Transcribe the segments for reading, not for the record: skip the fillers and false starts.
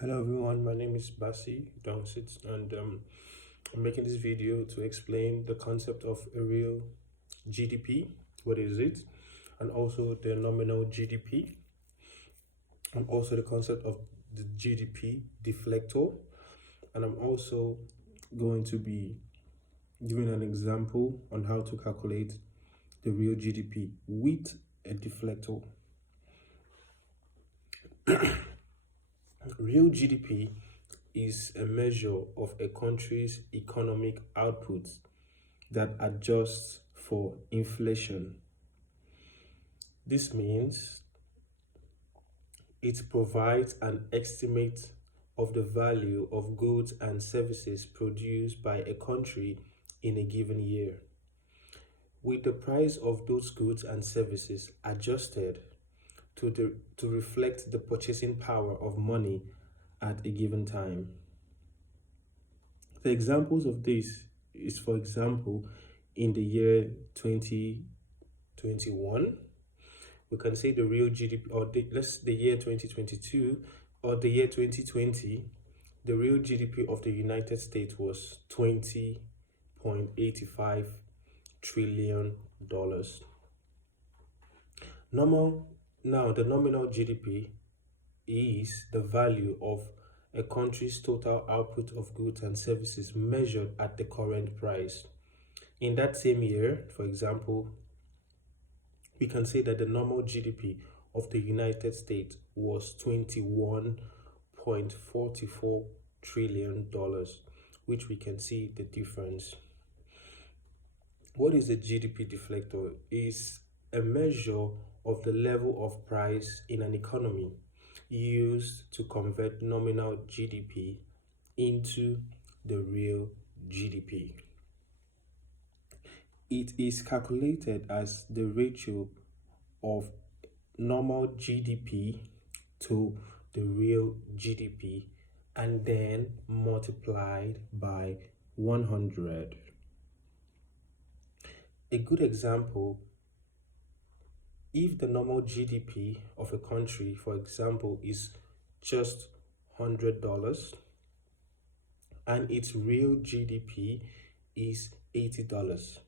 Hello everyone, my name is Basi Downsit, and I'm making this video to explain the concept of a real GDP, what is it, and also the nominal GDP, and also the concept of the GDP deflector. And I'm also going to be giving an example on how to calculate the real GDP with a deflector. Real GDP is a measure of a country's economic output that adjusts for inflation. This means it provides an estimate of the value of goods and services produced by a country in a given year, with the price of those goods and services adjusted to reflect the purchasing power of money at a given time. The examples of this is, for example, in the year 2021, we can say the real GDP, or the year 2022, or the year 2020, the real GDP of the United States was $20.85 trillion. Now, the nominal GDP is the value of a country's total output of goods and services measured at the current price. In that same year, for example, we can say that the normal GDP of the United States was $21.44 trillion, which we can see the difference. What is a GDP deflector? Is a measure of the level of price in an economy used to convert nominal GDP into the real GDP. It is calculated as the ratio of normal GDP to the real GDP and then multiplied by 100. A good example, if the normal GDP of a country, for example, is just $100 and its real GDP is $80,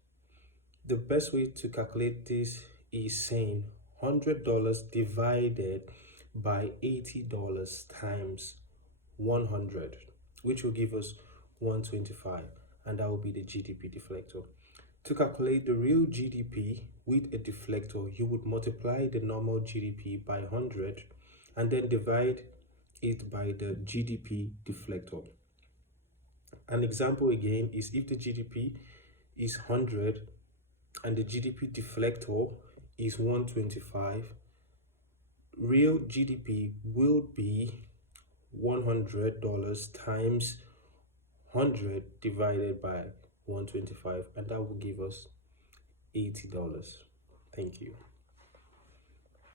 the best way to calculate this is saying $100 divided by $80 times 100, which will give us 125, and that will be the GDP deflector. To calculate the real GDP with a deflector, you would multiply the normal GDP by 100 and then divide it by the GDP deflector. An example again is if the GDP is 100 and the GDP deflector is 125, real GDP will be $100 times 100 divided by 125, and that will give us $80. Thank you.